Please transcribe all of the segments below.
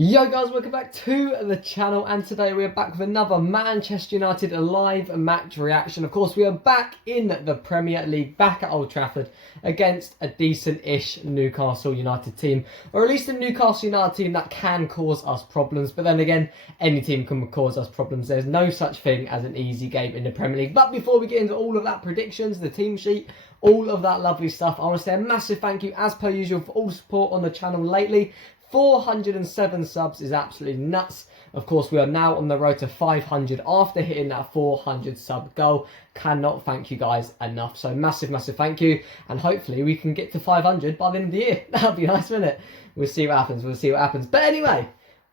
Yo guys, welcome back to the channel, and today we are back with another Manchester United live match reaction. Of course, we are back in the Premier League, back at Old Trafford against a decent-ish Newcastle United team, or at least a Newcastle United team that can cause us problems. But then again, any team can cause us problems. There's no such thing as an easy game in the Premier League. But before we get into all of that, predictions, the team sheet, all of that lovely stuff, I want to say a massive thank you as per usual for all the support on the channel lately. 407 subs is absolutely nuts. Of course, we are now on the road to 500 after hitting that 400 sub goal. Cannot thank you guys enough. So massive thank you. And hopefully we can get to 500 by the end of the year. That'd be nice, wouldn't it? We'll see what happens. But anyway,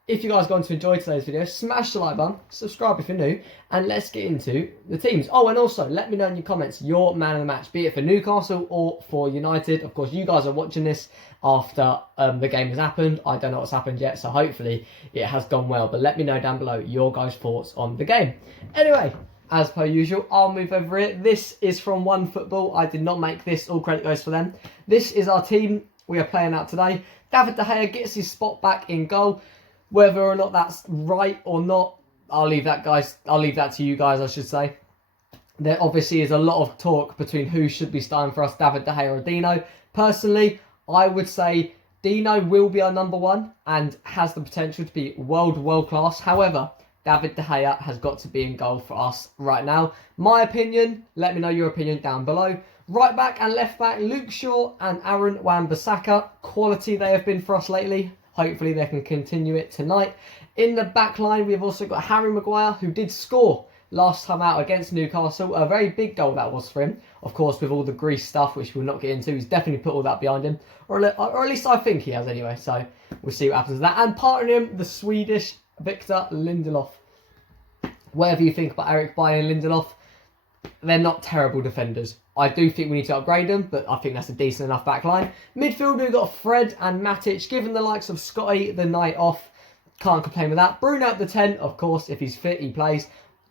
if you guys are going to enjoy today's video, smash the like button, subscribe if you're new, and let's get into the teams. Oh, and also, let me know in your comments your man of the match, be it for Newcastle or for United. Of course, you guys are watching this after the game has happened. I don't know what's happened yet, so hopefully it has gone well. But let me know down below your guys' thoughts on the game. Anyway, as per usual, I'll move over here. This is from One Football. I did not make this. All credit goes for them. This is our team we are playing out today. David De Gea gets his spot back in goal. Whether or not that's right or not, I'll leave that, guys. I'll leave that to you guys, I should say. There obviously is a lot of talk between who should be starting for us, David De Gea or Dino. Personally, I would say Dino will be our number one and has the potential to be world class. However, David De Gea has got to be in goal for us right now. My opinion, let me know your opinion down below. Right back and left back, Luke Shaw and Aaron Wan-Bissaka. Quality they have been for us lately. Hopefully they can continue it tonight. In the back line, we've also got Harry Maguire, who did score last time out against Newcastle. A very big goal that was for him. Of course, with all the Greece stuff, which we'll not get into. He's definitely put all that behind him. Or at least I think he has anyway. So we'll see what happens with that. And partnering him, the Swedish Victor Lindelof. Whatever you think about Eric Bailly and Lindelof, they're not terrible defenders. I do think we need to upgrade them, but I think that's a decent enough back line. Midfield, we've got Fred and Matic, given the likes of Scotty the night off. Can't complain with that. Bruno at the 10, of course, if he's fit, he plays.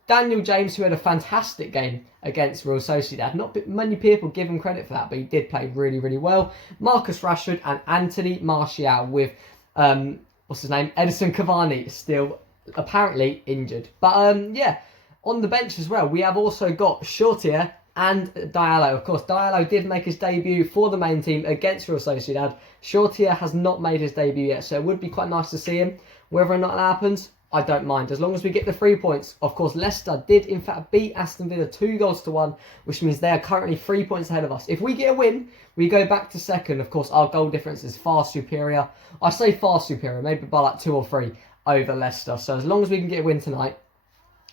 Daniel James, who had a fantastic game against Real Sociedad. Not many people give him credit for that, but he did play really well. Marcus Rashford and Anthony Martial with, what's his name? Edison Cavani, still apparently injured. But, yeah, on the bench as well, we have also got Shortier and Diallo. Of course, Diallo did make his debut for the main team against Real Sociedad. Shortier has not made his debut yet, so it would be quite nice to see him. Whether or not that happens, I don't mind, as long as we get the 3 points. Of course, Leicester did in fact beat Aston Villa 2-1, which means they are currently 3 points ahead of us. If we get a win, we go back to second. Of course, our goal difference is far superior. I say far superior, maybe by like 2 or 3 over Leicester. So as long as we can get a win tonight,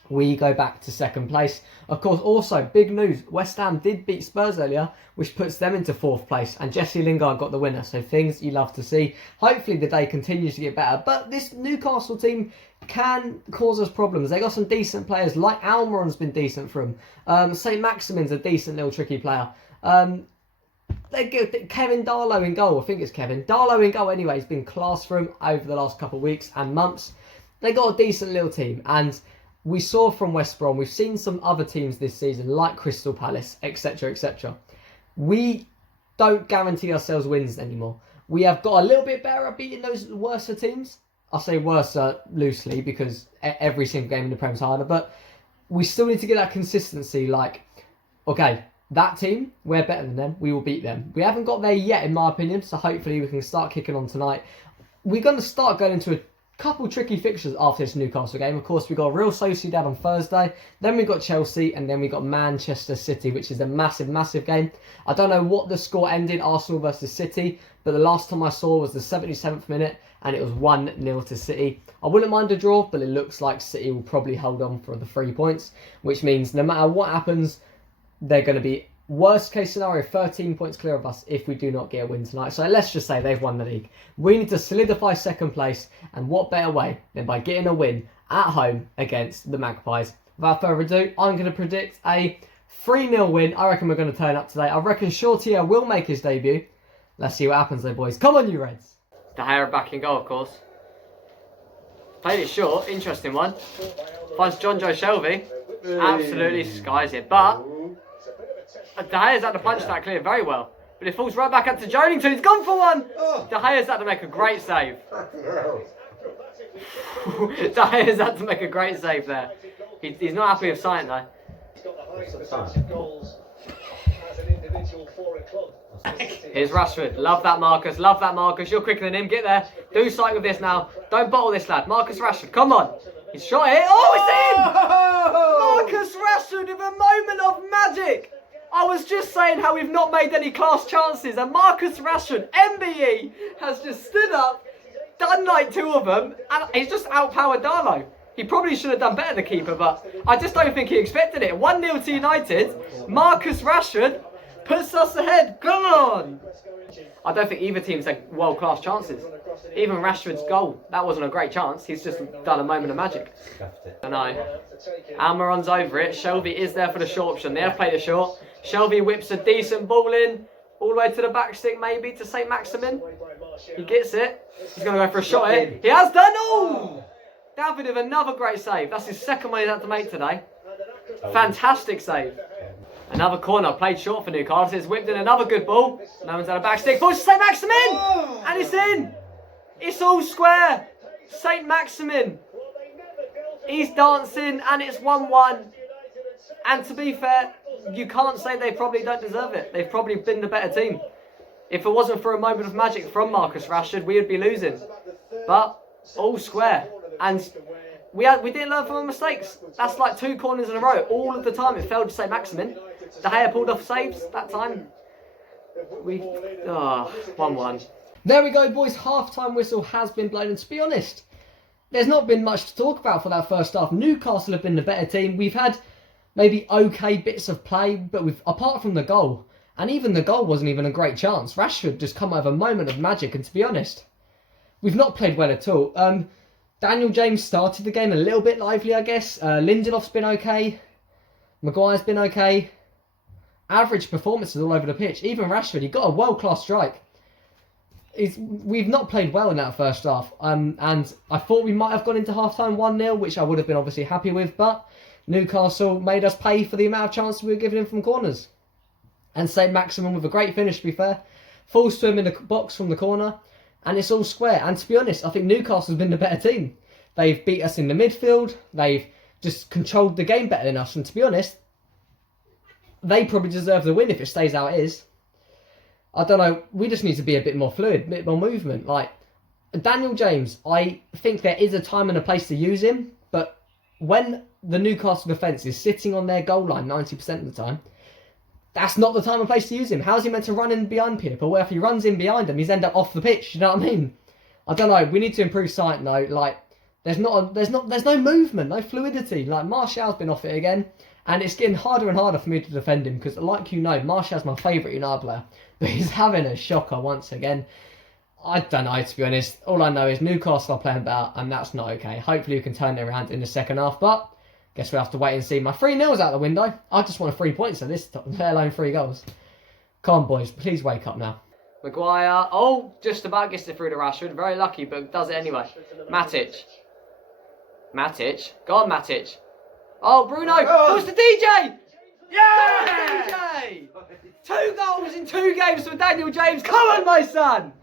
we go back to second place. Of course, also, big news. West Ham did beat Spurs earlier, which puts them into 4th place. And Jesse Lingard got the winner. So things you love to see. Hopefully the day continues to get better. But this Newcastle team can cause us problems. They got some decent players. Like Almiron's been decent for them. St. Maximin's a decent little tricky player. They get Kevin Darlow in goal. I think it's Kevin. Darlow in goal anyway. He's been class for him over the last couple of weeks and months. They got a decent little team. And we saw from West Brom, we've seen some other teams this season, like Crystal Palace, etc. We don't guarantee ourselves wins anymore. We have got a little bit better at beating those worse teams. I say worse loosely because every single game in the Prem is harder, but we still need to get that consistency. Like, okay, that team, we're better than them. We will beat them. We haven't got there yet, in my opinion, so hopefully we can start kicking on tonight. We're going to start going into a couple tricky fixtures after this Newcastle game. Of course, we got Real Sociedad on Thursday, then we got Chelsea, and then we got Manchester City, which is a massive game. I don't know what the score ended, Arsenal versus City, but the last time I saw was the 77th minute, and it was 1-0 to City. I wouldn't mind a draw, but it looks like City will probably hold on for the 3 points, which means no matter what happens, they're going to be, worst case scenario, 13 points clear of us if we do not get a win tonight. So let's just say they've won the league. We need to solidify second place, and what better way than by getting a win at home against the Magpies. Without further ado, I'm going to predict a 3-0 win. I reckon we're going to turn up today. I reckon Shortier will make his debut. Let's see what happens though, boys. Come on, you Reds. De Gea back in goal, of course. Played it short. Interesting one. Finds John Joe Shelby. Absolutely skies it, but De Gea's had to punch that clear very well. But it falls right back up to Jonington. He's gone for one. De Gea's had to make a great save. Dyer's had to make a great save there. He's not happy with sight though. Here's Rashford. Love that, Marcus. Love that, Marcus. You're quicker than him. Get there. Do something with this now. Don't bottle this lad. Marcus Rashford. Come on. He's shot it. Oh, it's in! Marcus Rashford with a moment of magic. I was just saying how we've not made any class chances, and Marcus Rashford, MBE, has just stood up, done like 2 of them, and he's just outpowered Darlow. He probably should have done better, the keeper, but I just don't think he expected it. 1-0 to United. Marcus Rashford puts us ahead. Come on! I don't think either team's had world-class chances. Even Rashford's goal, that wasn't a great chance. He's just done a moment of magic. I know. Almiron's over it. Shelby is there for the short option. They have played a short. Shelby whips a decent ball in. All the way to the back stick, maybe, to St. Maximin. He gets it. He's going to go for a shot here. He has done! Oh! David with another great save. That's his second one he's had to make today. Fantastic save. Another corner, played short for Newcastle. It's whipped in another good ball. No one's had a back stick. Ball to St. Maximin! And it's in! It's all square. St. Maximin. He's dancing and it's 1-1. And to be fair, you can't say they probably don't deserve it. They've probably been the better team. If it wasn't for a moment of magic from Marcus Rashford, we would be losing. But all square. And we didn't learn from our mistakes. That's like 2 corners in a row. All of the time it failed to St. Maximin. De Gea pulled off saves that time. 1-1. There we go, boys. Half-time whistle has been blown. And to be honest, there's not been much to talk about for that first half. Newcastle have been the better team. We've had maybe okay bits of play, but apart from the goal, and even the goal wasn't even a great chance. Rashford just come out of a moment of magic, and to be honest, we've not played well at all. Daniel James started the game a little bit lively, I guess. Lindelof's been okay. Maguire's been okay. Average performances all over the pitch. Even Rashford, he got a world-class strike. We've not played well in that first half. And I thought we might have gone into half-time 1-0, which I would have been obviously happy with, but Newcastle made us pay for the amount of chances we were giving him from corners. And St. Maximin with a great finish, to be fair. Falls to him in the box from the corner. And it's all square. And to be honest, I think Newcastle's been the better team. They've beat us in the midfield. They've just controlled the game better than us. And to be honest, they probably deserve the win if it stays how it is. I don't know. We just need to be a bit more fluid, a bit more movement. Like, Daniel James, I think there is a time and a place to use him. But when the Newcastle defence is sitting on their goal line 90% of the time, that's not the time and place to use him. How's he meant to run in behind people? Well, if he runs in behind him, he's end up off the pitch. You know what I mean? I don't know. We need to improve sight though. Like, there's no movement, no fluidity. Like, Martial's been off it again, and it's getting harder and harder for me to defend him because, like you know, Martial's my favourite United player, but he's having a shocker once again. I don't know, to be honest. All I know is Newcastle are playing better, and that's not okay. Hopefully we can turn it around in the second half, but guess we'll have to wait and see. My 3-0's out the window. I just want 3 points at this time, let alone 3 goals. Come on, boys. Please wake up now. Maguire. Oh, just about gets it through to Rashford. Very lucky, but does it anyway. Matic. Go on, Matic. Oh, Bruno. Goes to DJ. Yeah! DJ! 2 goals in 2 games for Daniel James. Come on, my son.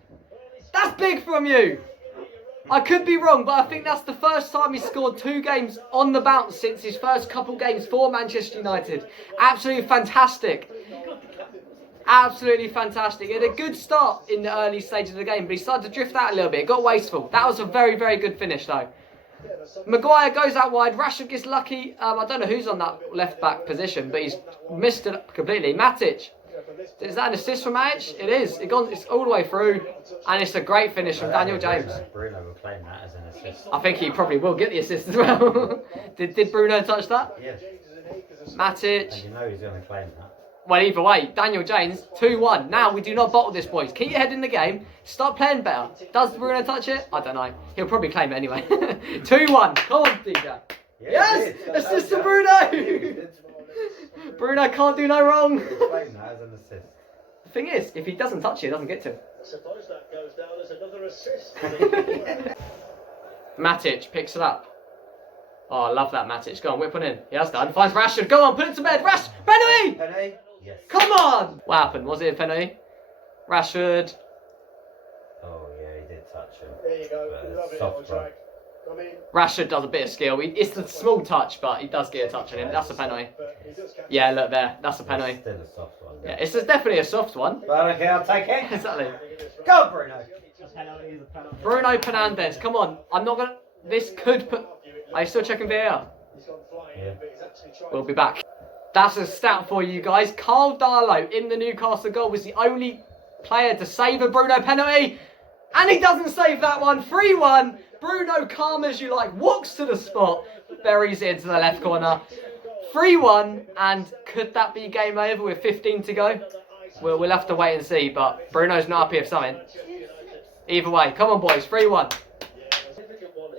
That's big from you. I could be wrong, but I think that's the first time he's scored 2 games on the bounce since his first couple games for Manchester United. Absolutely fantastic. Absolutely fantastic. He had a good start in the early stages of the game, but he started to drift out a little bit. It got wasteful. That was a very, very good finish, though. Maguire goes out wide. Rashford gets lucky. I don't know who's on that left-back position, but he's missed it completely. Matic. Is that an assist from Matic? It is. It's all the way through, and it's a great finish from Daniel James. Bruno will claim that as an assist. I think he probably will get the assist as well. Did Bruno touch that? Yes. Matic. And you know he's going to claim that. Well, either way, Daniel James, 2-1. Now we do not bottle this, boys. Keep your head in the game. Start playing better. Does Bruno touch it? I don't know. He'll probably claim it anyway. 2-1. Come on, DJ. Yes! Assist to Bruno! Bruno can't do no wrong. He'll claim that as an assist. The thing is, if he doesn't touch it, he doesn't get to. I suppose that goes down as another assist. Matic picks it up. Oh, I love that, Matic. Go on, whip one in. He has done. Finds Rashford. Go on, put it to bed. Penalty! Penalty? Yes. Come on! What happened? Was it a penalty? Rashford. Oh, yeah, he did touch him. There you go. Lovely little drag. I mean, Rashford does a bit of skill. It's a small touch, but he does get a touch on him. That's a penalty. but he does catch Yeah, look there. That's a It's penalty. still a soft one. Yeah, it's definitely a soft one. Well, okay, I'll take it. Exactly. Go, Bruno. Bruno Fernandes, come on. I'm not going to... This could put... Are you still checking VAR? He's gone flying, Yeah. but he's actually trying We'll be back. That's a stat for you guys. Carl Darlow in the Newcastle goal was the only player to save a Bruno penalty. And he doesn't save that one. 3-1. Bruno, calm as you like, walks to the spot. Buries it into the left corner. 3-1. And could that be game over with 15 to go? We'll have to wait and see. But Bruno's not happy with something. Either way. Come on, boys. 3-1.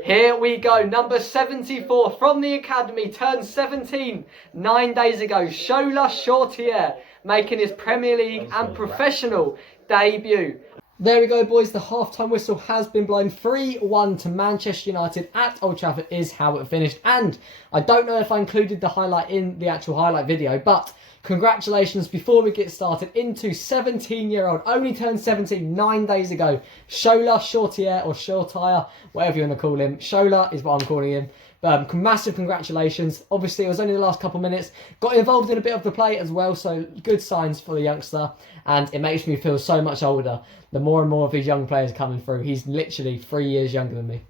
Here we go, number 74 from the academy, turned 17 9 days ago. Shola Shortier making his Premier League and professional debut. There we go, boys. The half-time whistle has been blown. 3-1 to Manchester United at Old Trafford is how it finished. And I don't know if I included the highlight in the actual highlight video, but congratulations, before we get started, into 17-year-old, only turned 17 9 days ago, Shola Shortier, or Shortier, whatever you want to call him. Shola is what I'm calling him. Massive congratulations. Obviously, it was only the last couple of minutes. Got involved in a bit of the play as well, so good signs for the youngster. And it makes me feel so much older. The more and more of these young players coming through. He's literally 3 years younger than me.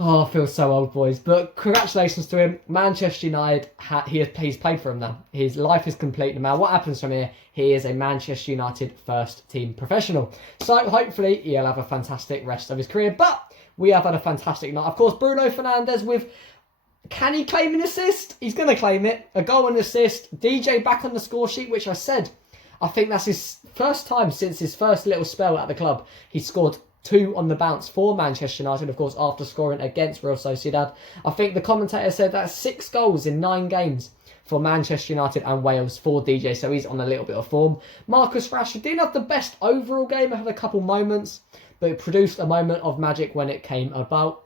Oh, I feel so old, boys. But congratulations to him. Manchester United, he's played for him now. His life is complete. No matter what happens from here, he is a Manchester United first team professional. So hopefully he'll have a fantastic rest of his career. But we have had a fantastic night. Of course, Bruno Fernandes with... Can he claim an assist? He's going to claim it. A goal and assist. DJ back on the score sheet, which I said. I think that's his first time since his first little spell at the club. He scored 2 on the bounce for Manchester United, of course, after scoring against Real Sociedad. I think the commentator said that's 6 goals in 9 games for Manchester United and Wales for DJ, so he's on a little bit of form. Marcus Rashford didn't have the best overall game. I had a couple moments, but it produced a moment of magic when it came about.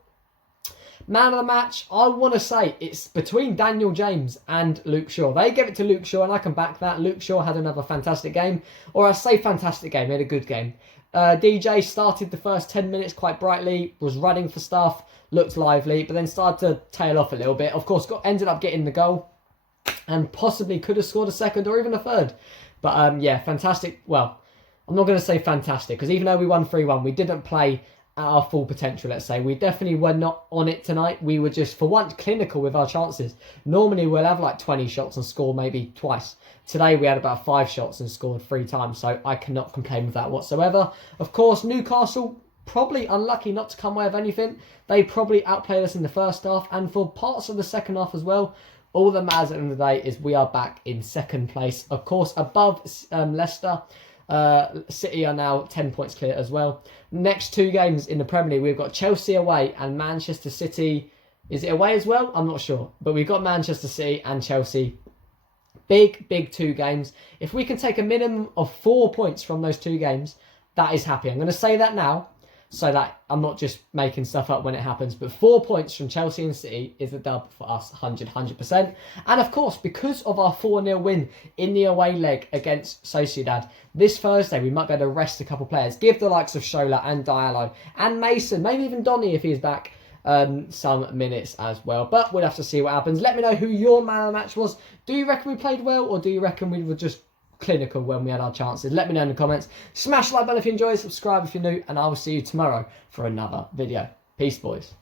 Man of the match, I want to say it's between Daniel James and Luke Shaw. They gave it to Luke Shaw, and I can back that. Luke Shaw had another fantastic game, or I say fantastic game, he had a good game. DJ started the first 10 minutes quite brightly, was running for stuff, looked lively, but then started to tail off a little bit. Of course, ended up getting the goal, and possibly could have scored a second or even a third. But yeah, fantastic. Well, I'm not going to say fantastic, because even though we won 3-1, we didn't play at our full potential, let's say. We definitely were not on it tonight. We were just, for once, clinical with our chances. Normally, we'll have like 20 shots and score maybe twice. Today, we had about 5 shots and scored 3 times, so I cannot complain with that whatsoever. Of course, Newcastle, probably unlucky not to come away with anything. They probably outplayed us in the first half, and for parts of the second half as well. All that matters at the end of the day is we are back in second place. Of course, above Leicester. City are now 10 points clear as well. Next 2 games in the Premier League, we've got Chelsea away and Manchester City. Is it away as well? I'm not sure. But we've got Manchester City and Chelsea. Big 2 games. If we can take a minimum of 4 points from those 2 games, that is happy. I'm going to say that now, so that I'm not just making stuff up when it happens. But 4 points from Chelsea and City is a dub for us, 100%. And of course, because of our 4-0 win in the away leg against Sociedad, this Thursday we might be able to rest a couple of players. Give the likes of Shola and Diallo and Mason, maybe even Donny if he's back, some minutes as well. But we'll have to see what happens. Let me know who your man of the match was. Do you reckon we played well, or do you reckon we were just clinical when we had our chances? Let me know in the comments. Smash the like button if you enjoyed, subscribe if you're new, and I will see you tomorrow for another video. Peace, boys.